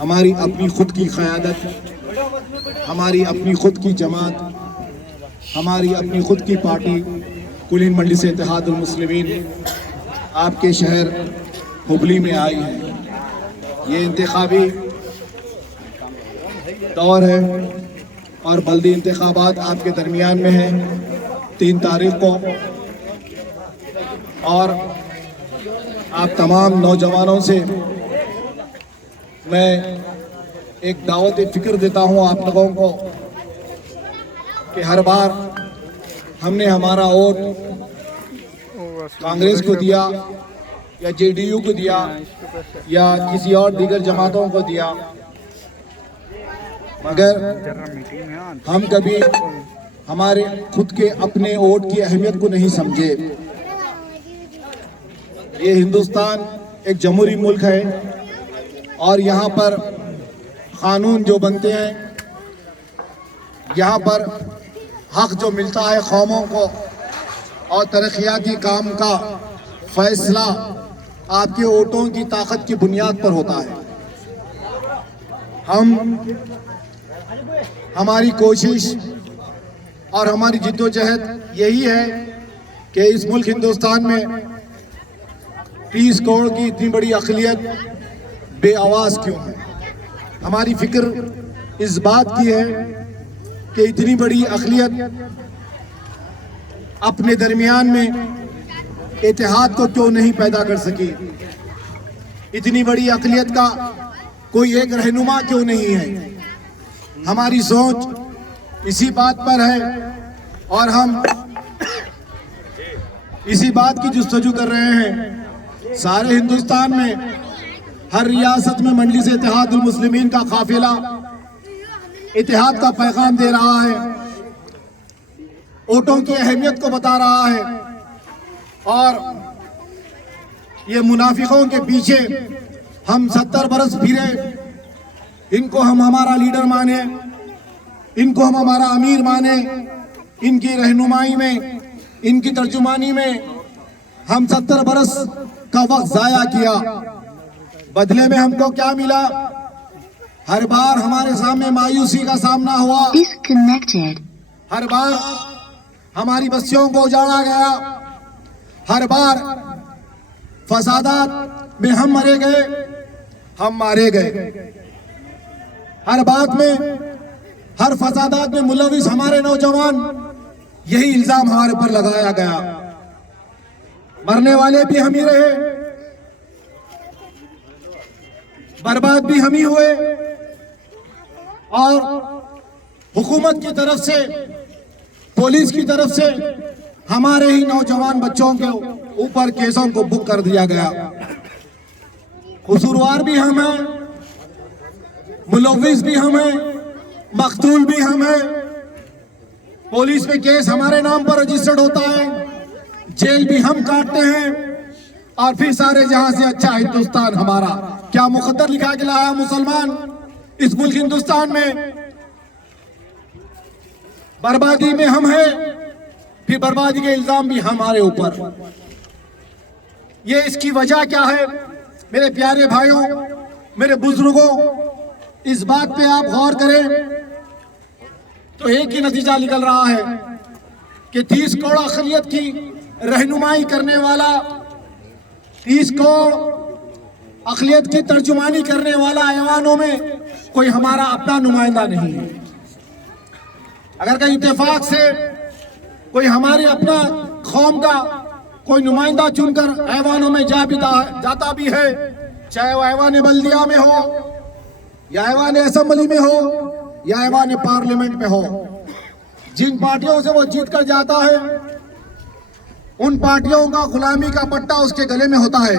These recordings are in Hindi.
हमारी अपनी खुद की क़यादत, हमारी अपनी खुद की जमात, हमारी अपनी खुद की पार्टी कुलीन मजलिस इत्तेहादुल मुस्लिमीन आपके शहर हुबली में आई है। ये इंतखाबी दौर है और बल्दी इंतखाबात आपके दरमियान में है 3 तारीख को, और आप तमाम नौजवानों से मैं एक दावत फ़िक्र देता हूँ आप लोगों को कि हर बार हमने हमारा वोट कांग्रेस को दिया या जेडीयू को दिया या किसी और दीगर जमातों को दिया, मगर हम कभी हमारे खुद के अपने वोट की अहमियत को नहीं समझे। ये हिंदुस्तान एक जमहूरी मुल्क है और यहाँ पर कानून जो बनते हैं, यहाँ पर हक जो मिलता है कौमों को और तरक्याती काम का फैसला आपके वोटों की ताकत की बुनियाद पर होता है। हमारी कोशिश और हमारी जिद्दोजहद यही है कि इस मुल्क हिंदुस्तान में 30 करोड़ की इतनी बड़ी अक़लियत बेआवाज़ क्यों है। हमारी फ़िक्र इस बात की है कि इतनी बड़ी अक़लियत अपने दरमियान में इत्तेहाद को क्यों नहीं पैदा कर सकी। इतनी बड़ी अक़लियत का कोई एक रहनुमा क्यों नहीं है। हमारी सोच इसी बात पर है और हम इसी बात की जुस्तजू कर रहे हैं। सारे हिंदुस्तान में हर रियासत में मजलिस इत्तेहादुल मुस्लिमीन का काफिला इत्तेहाद का पैगाम दे रहा है, वोटों की अहमियत को बता रहा है, और ये मुनाफिकों के पीछे हम 70 बरस फिरे, इनको हम हमारा लीडर माने, इनको हम हमारा अमीर माने, इनकी रहनुमाई में, इनकी तर्जुमानी में हम 70 बरस का वक्त जाया किया। बदले में हमको क्या मिला? हर बार हमारे सामने मायूसी का सामना हुआ, हर बार हमारी बस्तियों को उजाड़ा गया, हर बार फसादात में हम मारे गए, हर बात में, हर फसादात में मुलविस हमारे नौजवान, यही इल्जाम हमारे पर लगाया गया। मरने वाले भी हम ही रहे, बर्बाद भी हम ही हुए, और हुकूमत की तरफ से, पुलिस की तरफ से हमारे ही नौजवान बच्चों के ऊपर केसों को बुक कर दिया गया। कसूरवार भी हम हैं, मुलविस भी हम हैं, मकतूल भी हम हैं। पुलिस में केस हमारे नाम पर रजिस्टर्ड होता है, जेल भी हम काटते हैं, और फिर सारे जहां से अच्छा हिंदुस्तान हमारा। क्या मुकद्दर लिखा के लाया मुसलमान इस मुल्क हिंदुस्तान में? बर्बादी में हम हैं, फिर बर्बादी के इल्जाम भी हमारे ऊपर। ये इसकी वजह क्या है? मेरे प्यारे भाइयों, मेरे बुजुर्गों, इस बात पे आप गौर करें तो एक ही नतीजा निकल रहा है कि 30 करोड़ अक़लियत की रहनुमाई करने वाला, 30 करोड़ अक़लियत की तर्जुमानी करने वाला ऐवानों में कोई हमारा अपना नुमाइंदा नहीं है। अगर कहीं इत्तेफाक से कोई हमारे अपना कौम का कोई नुमाइंदा चुनकर ऐवानों में जाता भी है, चाहे वो ऐवान बल्दिया में हो या ऐवान असेंबली में हो या ऐवान पार्लियामेंट में हो, जिन पार्टियों से वो जीत कर जाता है उन पार्टियों का गुलामी का पट्टा उसके गले में होता है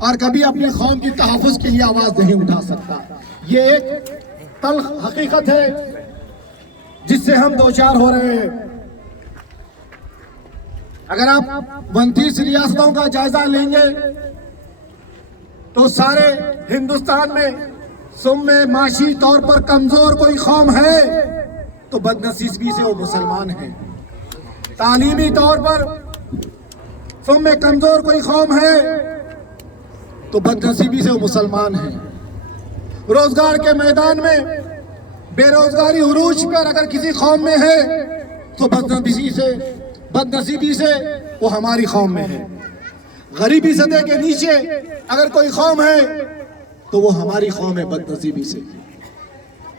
और कभी अपने कौम की तहफ़्फ़ुज़ के लिए आवाज नहीं उठा सकता। ये एक तल्ख़ हकीकत है जिससे हम दो चार हो रहे हैं। अगर आप 29 रियासतों का जायजा लेंगे तो सारे हिंदुस्तान में सुम में माशी तौर पर कमजोर कोई कौम है तो बदनसीबी से वो मुसलमान है। तालीमी तौर पर सुम में कमजोर कोई कौम है तो बदनसीबी से वो मुसलमान है। रोजगार के मैदान में बेरोजगारी उरूज पर अगर किसी कौम में है तो बदनसीबी से वो हमारी कौम में है। गरीबी सतह के नीचे अगर कोई कौम है तो वो हमारी कौम है बदनसीबी से,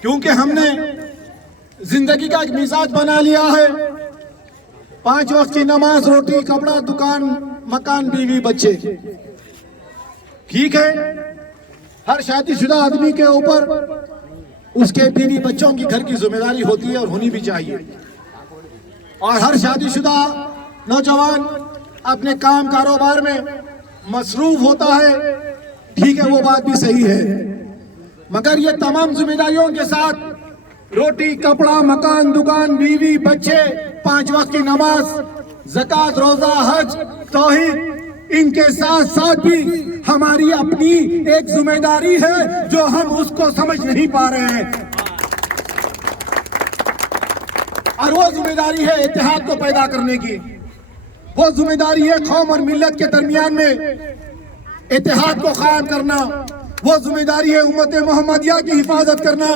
क्योंकि हमने जिंदगी का एक मिजाज बना लिया है। 5 वक्त की नमाज, रोटी, कपड़ा, दुकान, मकान, बीवी, बच्चे। ठीक है, हर शादीशुदा आदमी के ऊपर उसके बीवी बच्चों की घर की जिम्मेदारी होती है और होनी भी चाहिए, और हर शादीशुदा नौजवान अपने काम कारोबार में मसरूफ होता है। ठीक है, वो बात भी सही है, मगर ये तमाम जिम्मेदारियों के साथ रोटी, कपड़ा, मकान, दुकान, बीवी, बच्चे, 5 वक्त की नमाज, ज़कात, रोजा, हज, तौहीद, इनके साथ साथ भी हमारी अपनी एक जिम्मेदारी है जो हम उसको समझ नहीं पा रहे हैं, और वो जिम्मेदारी है इत्तेहाद को पैदा करने की। वो जिम्मेदारी है कौम और मिल्लत के दरमियान में इत्तेहाद को कायम करना। वो जिम्मेदारी है उम्मत मोहम्मदिया की हिफाजत करना।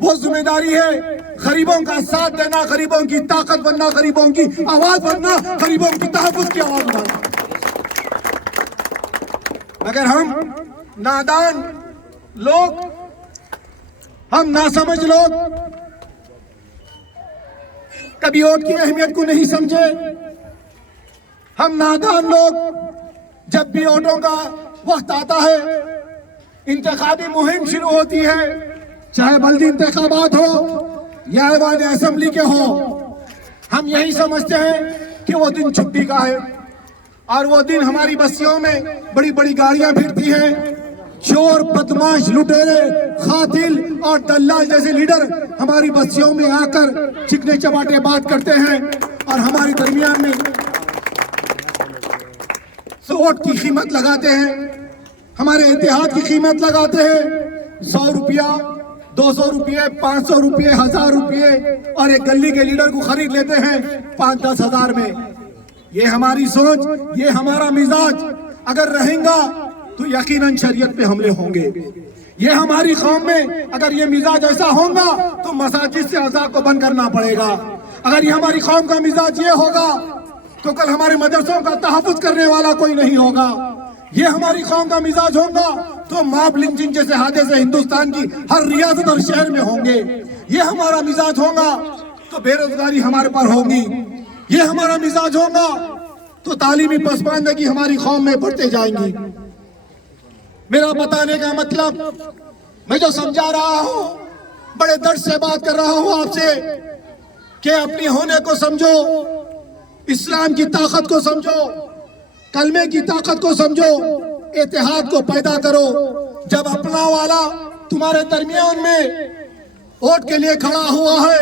वो जिम्मेदारी है गरीबों का साथ देना, गरीबों की ताकत बनना, गरीबों की आवाज बनना, गरीबों की तहफ़्फ़ुज़ की आवाज बनना। मगर हम नादान लोग, हम नासमझ लोग कभी वोट की अहमियत को नहीं समझे। हम नादान लोग जब भी वोटों का वक्त आता है, इंतखाबी मुहिम शुरू होती है, चाहे बल्दी इंतखाबात हो या ऐवान असेंबली के हो, हम यही समझते हैं कि वो दिन छुट्टी का है, और वो दिन हमारी बस्तियों में बड़ी बड़ी गाड़ियां फिरती हैं, चोर, बदमाश, लुटेरे, कातिल और दल्लाल जैसे लीडर हमारी बस्तियों में आकर चिकने चबाटे बात करते हैं और हमारे दरमियान में वोट की कीमत लगाते हैं, हमारे इत्तेहाद की कीमत लगाते हैं। 100 रुपया, 200 रुपये, 500 रुपये, 1000 रुपये, और एक गली के लीडर को खरीद लेते हैं 5-10 हजार में। ये हमारी सोच, ये हमारा मिजाज अगर रहेगा तो यकीनन शरीयत पे हमले होंगे। ये हमारी कौम में अगर ये मिजाज ऐसा होगा तो मसाजिद से अज़ा को बंद करना पड़ेगा। अगर ये हमारी कौम का मिजाज ये होगा तो कल हमारे मदरसों का तहफ़्फ़ुज़ करने वाला कोई नहीं होगा। ये हमारी कौम का मिजाज होगा तो मॉब लिंचिंग जैसे हादसे हिंदुस्तान की हर रियासत और शहर में होंगे। ये हमारा मिजाज होगा तो बेरोजगारी हमारे पर होगी। ये हमारा मिजाज होगा तो तालीमी पसमानदगी हमारी कौम में बढ़ते जाएंगी। मेरा बताने का मतलब, मैं जो समझा रहा हूँ, बड़े दर्द से बात कर रहा हूँ आपसे कि अपनी होने को समझो, इस्लाम की ताकत को समझो, कलमे की ताकत को समझो, इत्तेहाद को पैदा करो। जब अपना वाला तुम्हारे दरमियान में वोट के लिए खड़ा हुआ है,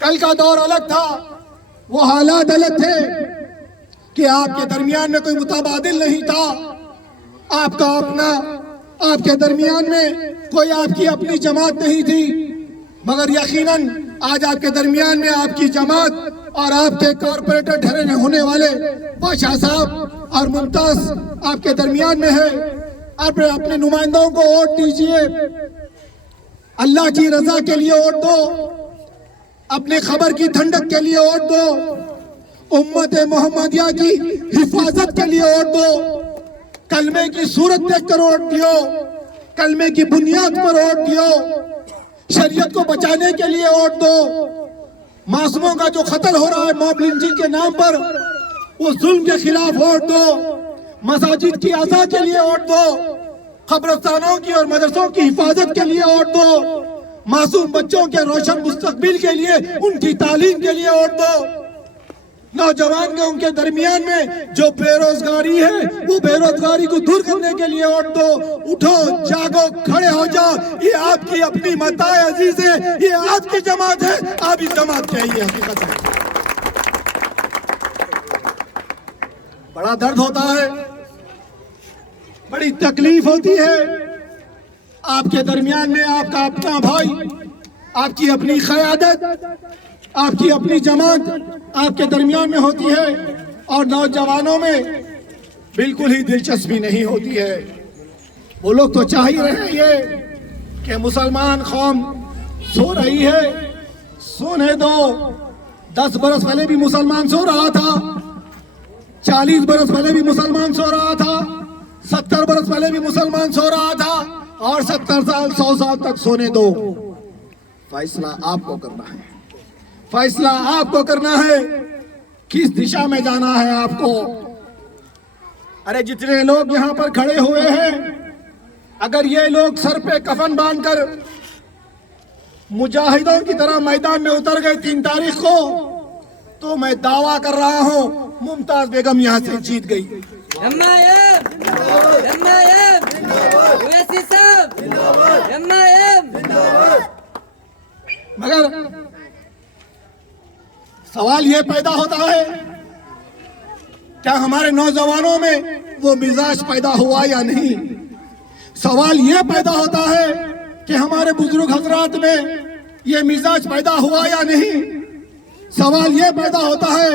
कल का दौर अलग था, वो हालात अलग थे कि आपके दरमियान में कोई मुताबादिल नहीं था, आपका अपना, आपके दरमियान में कोई आपकी अपनी जमात नहीं थी। मगर यकीनन आज आपके दरमियान में आपकी जमात और आपके कारपोरेटर ठहरे होने वाले बादशाह साहब और मुमताज आपके दरमियान में है। आप अपने नुमाइंदों को वोट दीजिए, अल्लाह की रजा के लिए वोट दो, अपने खबर की ठंडक के लिए वोट दो, उम्मत मोहम्मदिया की हिफाजत के लिए वोट दो, कलमे की सूरत देखकर वोट दियो, कलमे की बुनियाद पर वोट दियो, शरीयत को बचाने के लिए वोट दो, मासूमों का जो खतल हो रहा है मॉब लिंचिंग के नाम पर, उस जुल्म के खिलाफ वोट दो, मसाजिद की आज़ा के लिए वोट दो, कब्रिस्तानों की और मदरसों की हिफाजत के लिए वोट दो, मासूम बच्चों के रोशन मुस्तकबिल के लिए, उनकी तालीम के लिए वोट दो, नौजवान के उनके दरमियान में जो बेरोजगारी है वो बेरोजगारी को दूर करने के लिए वोट दो। उठो, जागो, खड़े हो जाओ, ये आपकी अपनी मताए अजीज है, ये आपकी जमात है, आप इस जमात के ही हकीकत है। बड़ा दर्द होता है, बड़ी तकलीफ होती है, आपके दरमियान में आपका अपना भाई, आपकी अपनी क़यादत, आपकी अपनी जमात आपके दरमियान में होती है और नौजवानों में बिल्कुल ही दिलचस्पी नहीं होती है। वो लोग तो चाह ही रहे हैं ये कि मुसलमान कौम सो रही है, सोने दो। 10 बरस पहले भी मुसलमान सो रहा था, 40 बरस पहले भी मुसलमान सो रहा था, 70 बरस पहले भी मुसलमान सो रहा था, और 70 साल 100 साल तक सोने दो। फैसला आपको करना है, फैसला आपको करना है, किस दिशा में जाना है आपको। अरे जितने लोग यहाँ पर खड़े हुए हैं, अगर ये लोग सर पे कफन बांधकर मुजाहिदों की तरह मैदान में उतर गए 3 तारीख को, तो मैं दावा कर रहा हूं मुमताज बेगम यहां से जीत गई। मगर सवाल ये पैदा होता है, क्या हमारे नौजवानों में वो मिजाज पैदा हुआ या नहीं। सवाल ये पैदा होता है कि हमारे बुजुर्ग हजरात में ये मिजाज पैदा हुआ या नहीं। सवाल ये पैदा होता है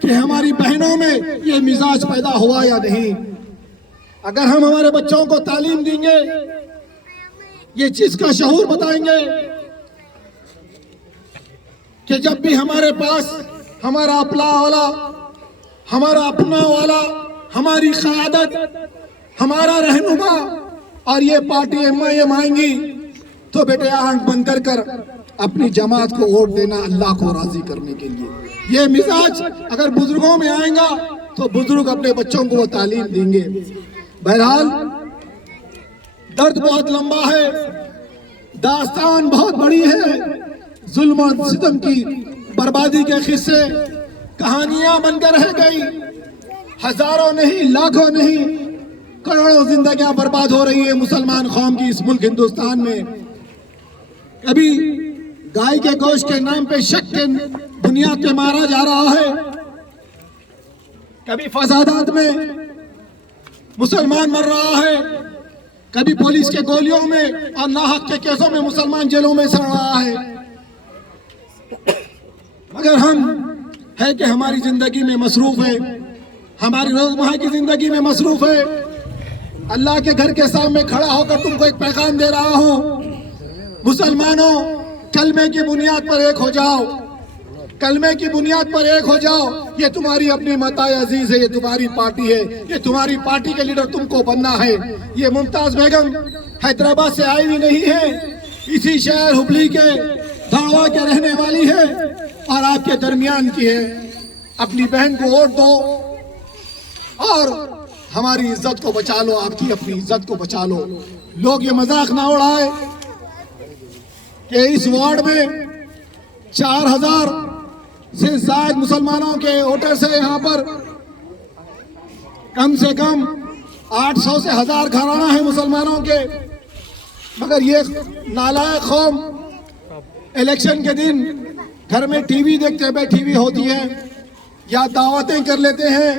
कि हमारी बहनों में ये मिजाज पैदा हुआ या नहीं। अगर हम हमारे बच्चों को तालीम देंगे, ये चीज का शऊर बताएंगे कि जब भी हमारे पास हमारा अपना वाला, हमारा अपना वाला, हमारी क़यादत, हमारा रहनुमा और ये पार्टी MIM आएंगी, तो बेटे आंख बंद कर कर अपनी जमात को वोट देना अल्लाह को राजी करने के लिए। ये मिजाज अगर बुजुर्गों में आएगा तो बुजुर्ग अपने बच्चों को वो तालीम देंगे। बहरहाल दर्द बहुत लंबा है, दास्तान बहुत बड़ी है, जुल्म और सितम की बर्बादी के किस्से कहानियां बनकर रह गई। हजारों नहीं, लाखों नहीं, करोड़ों जिंदगियां बर्बाद हो रही है मुसलमान कौम की इस मुल्क हिंदुस्तान में। कभी गाय के गोश्त के नाम पे शक के बुनियाद पे मारा जा रहा है, कभी फसादात में मुसलमान मर रहा है, कभी पुलिस के गोलियों में और नाहक के केसों में मुसलमान जेलों में सड़ रहा है। मगर हम है कि हमारी जिंदगी में मसरूफ है, हमारी रोजमर्रा की जिंदगी में मसरूफ है। अल्लाह के घर के सामने खड़ा होकर तुमको एक पैगाम दे रहा हूं, मुसलमानों, कलमे की बुनियाद पर एक हो जाओ, कलमे की बुनियाद पर एक हो जाओ। ये तुम्हारी अपनी मताए अजीज है, ये तुम्हारी पार्टी है, ये तुम्हारी पार्टी के लीडर तुमको बनना है। ये मुमताज बेगम हैदराबाद से आई हुई नहीं है, इसी शहर हुबली के धारवा के रहने वाली है और आपके दरमियान की है। अपनी बहन को वोट दो और हमारी इज्जत को बचा लो, आपकी अपनी इज्जत को बचा लो। लोग ये मजाक ना उड़ाए कि इस वार्ड में 4000 से ज्यादा मुसलमानों के वोटर्स है। यहाँ पर कम से कम 800 से 1000 घराना है मुसलमानों के। मगर ये नालायक कौम इलेक्शन के दिन घर में टीवी देखते बैठी हुई होती है, या दावतें कर लेते हैं,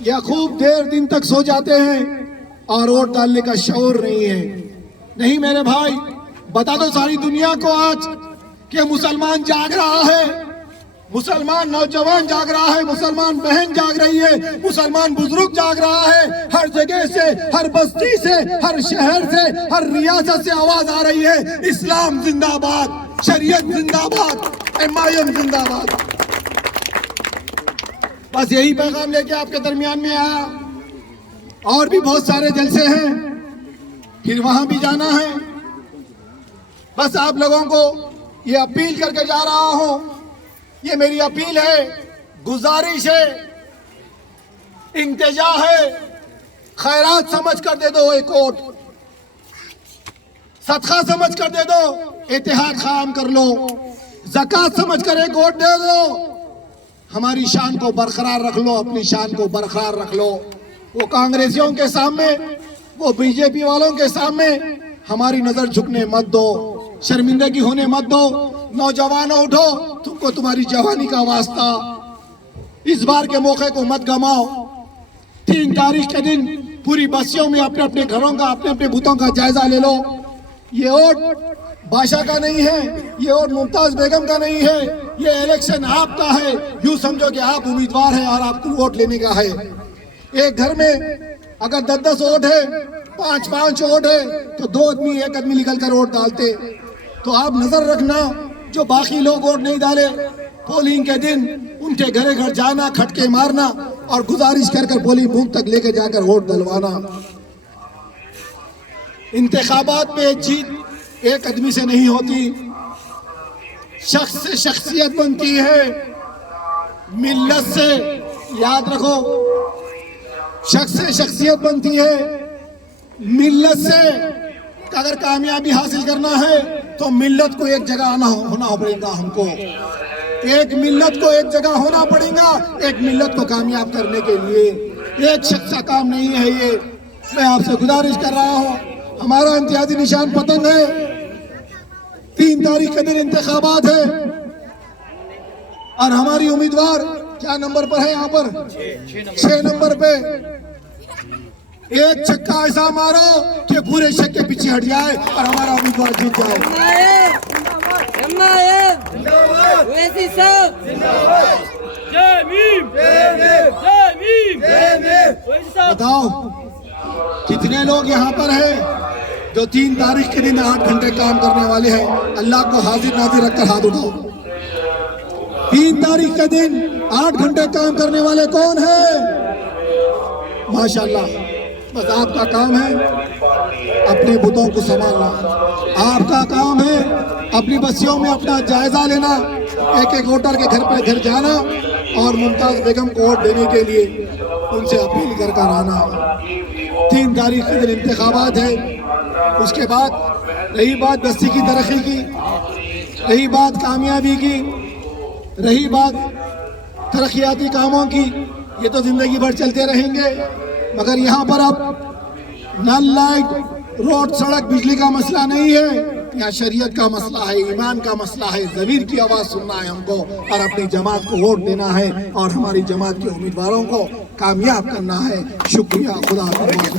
या खूब देर दिन तक सो जाते हैं और वोट डालने का शऊर नहीं है। नहीं मेरे भाई, बता दो सारी दुनिया को आज कि मुसलमान जाग रहा है, मुसलमान नौजवान जाग रहा है, मुसलमान बहन जाग रही है, मुसलमान बुजुर्ग जाग रहा है। हर जगह से, हर बस्ती से, हर शहर से, हर रियासत से आवाज आ रही है, इस्लाम जिंदाबाद, शरीयत जिंदाबाद, MIM जिंदाबाद। बस यही पैगाम लेके आपके दरमियान में आया। और भी बहुत सारे जलसे हैं, फिर वहां भी जाना है। बस आप लोगों को ये अपील करके जा रहा हूं, ये मेरी अपील है, गुजारिश है, इंतजा है। खैरात समझ कर दे दो एक वोट, सदका समझ कर दे दो, इत्तेहाद कायम कर लो, ज़कात समझ कर एक वोट दे दो। हमारी शान को बरकरार रख लो, अपनी शान को बरकरार रख लो। वो कांग्रेसियों के सामने, वो बीजेपी वालों के सामने हमारी नजर झुकने मत दो, शर्मिंदगी होने मत दो। नौजवानों उठो, तुमको तुम्हारी जवानी का वास्ता, इस बार के मौके को मत गमाओ। 3 तारीख के दिन पूरी बस्तियों में अपने अपने घरों का, अपने अपने बूथों का जायजा ले लो। ये वोट बादशाह का नहीं है, ये वोट मुमताज बेगम का नहीं है, ये इलेक्शन आपका है। यूं समझो कि आप उम्मीदवार हैं और आपको वोट लेने का है। एक घर में अगर 10-10 वोट है, 5-5 वोट है तो 2 आदमी 1 आदमी निकल कर वोट डालते। तो आप नजर रखना, जो बाकी लोग वोट नहीं डाले, पोलिंग के दिन उनके घरे घर जाना, खटके मारना और गुजारिश कर कर पोलिंग बूथ तक लेके जाकर वोट डलवाना। इंतखाबात में जीत 1 आदमी से नहीं होती, शख्स से शख्सियत बनती है, मिल्लत से, याद रखो, शख्स से शख्सियत बनती है, मिल्लत से। अगर कामयाबी हासिल करना है तो मिल्लत को एक जगह होना पड़ेगा, हमको एक मिल्लत को एक जगह होना पड़ेगा, एक मिल्लत को कामयाब करने के लिए। एक शख्स का काम नहीं है ये। मैं आपसे गुजारिश कर रहा हूँ, हमारा इम्तियाजी निशान पतंग है। 3 तारीख के दिन इंतखाबात है और हमारी उम्मीदवार क्या नंबर पर है? यहाँ पर 6 नंबर पे। एक छक्का ऐसा मारो कि पूरे छक्के पीछे हट जाए और हमारा उम्मीदवार जीत जाए। बताओ कितने लोग यहाँ पर हैं जो 3 तारीख के दिन 8 घंटे काम करने वाले हैं? अल्लाह को हाजिर नाजिर रखकर हाथ उठाओ। 3 तारीख के दिन 8 घंटे काम करने वाले कौन है? माशाल्लाह। बस आपका काम है अपने बुतों को संभालना, आपका काम है अपनी बस्तियों में अपना जायजा लेना, एक वोटर के घर पर घर जाना और मुमताज बेगम को वोट देने के लिए उनसे अपील कर कर आना। 3 तारीख के दिन इंतखाबात है। उसके बाद रही बात बस्ती की तरक्की की, रही बात कामयाबी की, रही बात तरक्याती कामों की, ये तो जिंदगी भर चलते रहेंगे। मगर यहाँ पर अब नल, लाइट, रोड, सड़क, बिजली का मसला नहीं है, यहाँ शरीयत का मसला है, ईमान का मसला है। ज़मीर की आवाज़ सुनना है हमको और अपनी जमात को वोट देना है और हमारी जमात के उम्मीदवारों को कामयाब करना है। शुक्रिया, खुदा हाफ़िज़।